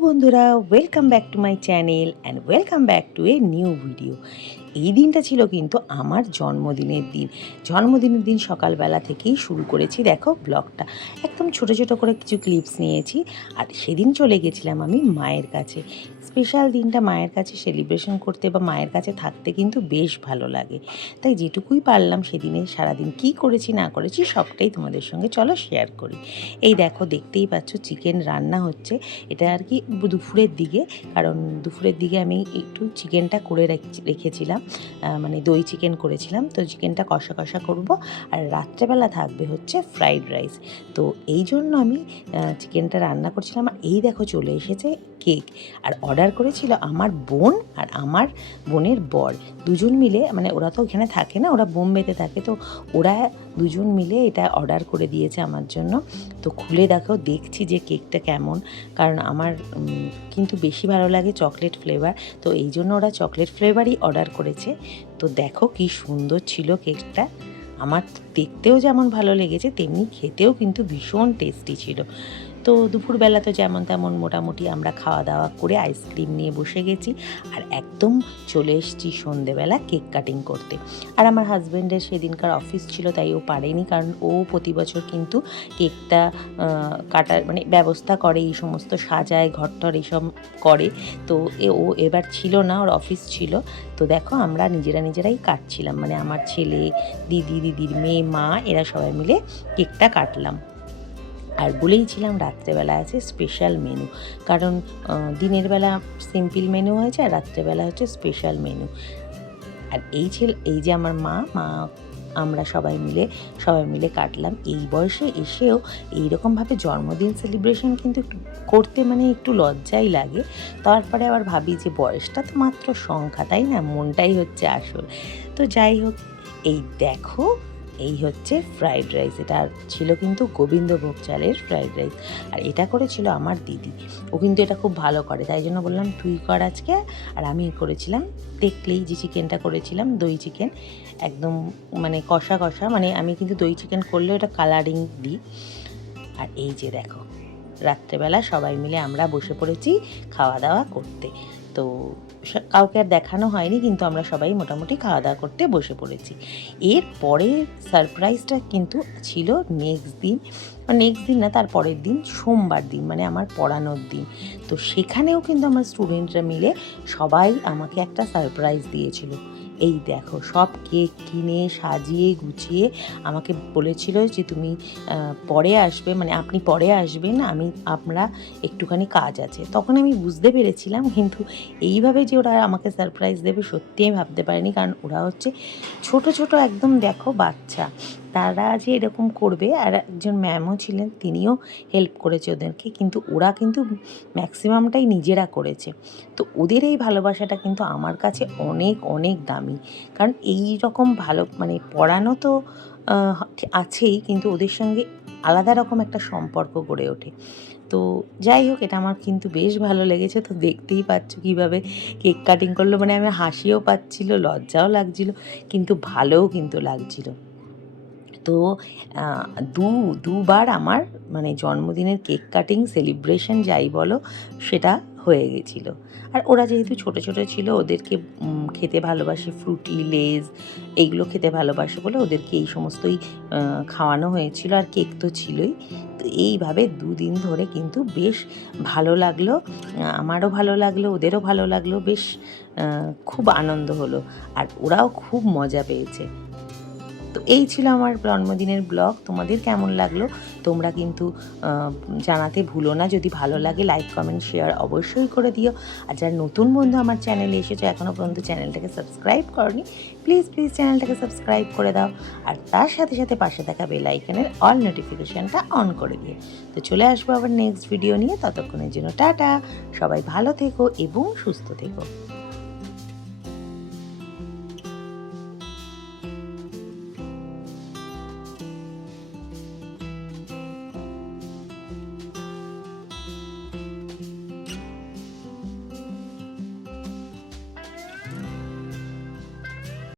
বন্ধুরা welcome back to my channel and welcome back to a new video এই দিনটা ছিল কিন্তু আমার জন্মদিনের দিন। জন্মদিনের দিন সকালবেলা থেকেই শুরু করেছি, দেখো, ব্লগটা। একদম ছোট ছোট করে কিছু ক্লিপস নিয়েছি আর সেদিন চলে গেছিলাম আমি মায়ের কাছে। স্পেশাল দিনটা মায়ের কাছে সেলিব্রেশন করতে বা মায়ের কাছে থাকতে কিন্তু বেশ ভালো লাগে। তাই যেটুকুই পারলাম সেদিনে সারাদিন কি করেছি, না করেছি সবটাই তোমাদের সঙ্গে চলো শেয়ার করি। এই দেখো, দেখতেই পাচ্ছ চিকেন রান্না হচ্ছে। এটা আর কি দুপুরের দিকে, কারণ দুপুরের দিকে আমি একটু চিকেনটা করে রেখ- রেখেছিলাম। মানে দই চিকেন করেছিলাম। তো চিকেনটা কষা কষা করব। আর রাত্রেবেলা থাকবে হচ্ছে ফ্রাইড রাইস তো এই জন্য আমি চিকেনটা রান্না করছিলাম। আর এই দেখো চলে এসেছে কেক। আর অর্ডার করেছিল আমার বোন আর আমার বোনের বর। দুজন মিলে মানে ওরা তো ওখানে থাকে না, ওরা বোম্বেতে থাকে, তো ওরা দুজন মিলে এটা অর্ডার করে দিয়েছে আমার জন্য। তো খুলে দেখো, দেখছি যে কেকটা কেমন। কারণ আমার কিন্তু বেশি ভালো লাগে চকলেট ফ্লেভার তো এই জন্য ওরা চকলেট ফ্লেভারই অর্ডার করেছে। তো দেখো কি সুন্দর ছিল কেকটা। আমার দেখতেও যেমন ভালো লেগেছে, তেমনি খেতেও কিন্তু ভীষণ টেস্টি ছিল। তো দুপুরবেলা তো যেমন তেমন মোটামুটি আমরা খাওয়া দাওয়া করে আইসক্রিম নিয়ে বসে গেছি। আর একদম চলে এসেছি সন্ধেবেলা কেক কাটিং করতে। আর আমার হাজব্যান্ডের সেদিনকার অফিস ছিল, তাই ও পারেনি, কারণ ও প্রতি বছর কিন্তু কেকটা কাটার মানে ব্যবস্থা করে, এই সমস্ত সাজায় ঘর টর এইসব করে। তো ও এবার ছিল না, ওর অফিস ছিল। তো দেখো আমরা নিজেরা নিজেরাই কাটছিলাম। মানে আমার ছেলে, দিদি, দিদির মেয়ে, মা, এরা সবাই মিলে কেকটা কাটলাম। আর বলেইছিলাম রাত্রেবেলা আছে স্পেশাল মেনু কারণ দিনের বেলা সিম্পল মেনু হয়েছে আর রাত্রেবেলা হচ্ছে স্পেশাল মেনু আর এই ছিল, এই যে আমার মা মা আমরা সবাই মিলে সবাই মিলে কাটলাম। এই বয়সে এসেও এইরকমভাবে জন্মদিন সেলিব্রেশন কিন্তু একটু করতে মানে একটু লজ্জাই লাগে। তারপরে আবার ভাবি যে বয়সটা তো মাত্র সংখ্যা, তাই না? মনটাই হচ্ছে আসল। তো যাই হোক, এই দেখো এই হচ্ছে ফ্রাইড রাইস এটা ছিল কিন্তু গোবিন্দভোগ চালের ফ্রাইড রাইস আর এটা করেছিল আমার দিদি। ও কিন্তু এটা খুব ভালো করে। তাই জন্য বললাম, তুই কর আজকে। আর আমি করেছিলাম, দেখলেই যে চিকেনটা করেছিলাম, দই চিকেন। একদম মানে কষা কষা মানে আমি কিন্তু দই চিকেন করলেও এটা কালারিং দিই। আর এই যে দেখো, রাত্রেবেলা সবাই মিলে আমরা বসে পড়েছি খাওয়া দাওয়া করতে। তো কাউকে আর দেখানো হয়নি, কিন্তু আমরা সবাই মোটামুটি খাওয়া দাওয়া করতে বসে পড়েছি। এর পরে সারপ্রাইজটা কিন্তু ছিল নেক্সট দিন। নেক্সট দিন না, তার পরের দিন সোমবার দিন মানে আমার পড়ানোর দিন। তো সেখানেও কিন্তু আমার স্টুডেন্টরা মিলে সবাই আমাকে একটা সারপ্রাইজ দিয়েছিল। এই দেখো, সব কেক কিনে সাজিয়ে গুছিয়ে আমাকে বলেছিল যে তুমি পরে আসবে মানে আপনি পরে আসবেন, আমি, আমরা একটুখানি কাজ আছে। তখন আমি বুঝতে পেরেছিলাম, কিন্তু এইভাবে যে ওরা আমাকে সারপ্রাইজ দেবে সত্যি আমি ভাবতে পারিনি, কারণ ওরা হচ্ছে ছোট ছোট, একদম দেখো বাচ্চা। তারা যে এরকম করবে, আর একজন ম্যামও ছিলেন, তিনিও হেল্প করেছে ওদেরকে, কিন্তু ওরা কিন্তু ম্যাক্সিমামটাই নিজেরা করেছে। তো ওদের এই ভালোবাসাটা কিন্তু আমার কাছে অনেক অনেক দামি। কারণ এই রকম ভালো মানে পড়ানো তো আছেই, কিন্তু ওদের সঙ্গে আলাদা রকম একটা সম্পর্ক গড়ে ওঠে। তো যাই হোক, এটা আমার কিন্তু বেশ ভালো লেগেছে। তো দেখতেই পাচ্ছ কীভাবে কেক কাটিং করল। মানে আমি হাসিও পাচ্ছিল, লজ্জাও লাগছিল, কিন্তু ভালোও কিন্তু লাগছিল। তো দু, দুবার আমার মানে জন্মদিনের কেক কাটিং সেলিব্রেশন যাই বলো সেটা হয়ে গেছিল। আর ওরা যেহেতু ছোট ছোট ছিল ওদেরকে খেতে ভালোবাসে ফ্রুটি, লেজ এইগুলো খেতে ভালোবাসে বলে ওদেরকে এই সমস্তই খাওয়ানো হয়েছিল আর কেক তো ছিলই। তো এইভাবে দুদিন ধরে কিন্তু বেশ ভালো লাগল আমারও ভালো লাগল, ওদেরও ভালো লাগল, বেশ খুব আনন্দ হলো। আর ওরাও খুব মজা পেয়েছে। তো এই ছিল আমার জন্মদিনের ব্লগ। তোমাদের কেমন লাগল? তোমরা কিন্তু জানাতে ভুলো না। যদি ভালো লাগে লাইক কমেন্ট শেয়ার অবশ্যই করে দিও। আর যারা নতুন বন্ধু আমার চ্যানেলে এসেছ এখনও পর্যন্ত চ্যানেলটাকে সাবস্ক্রাইব করনি প্লিজ প্লিজ চ্যানেলটাকে সাবস্ক্রাইব করে দাও। আর তার সাথে সাথে পাশে থাকা বেল অল নোটিফিকেশানটা অন করে দিও। তো চলে আসব আবার নেক্সট ভিডিও নিয়ে। ততক্ষণের জন্য টাটা। সবাই ভালো থেকো এবং সুস্থ থেকো।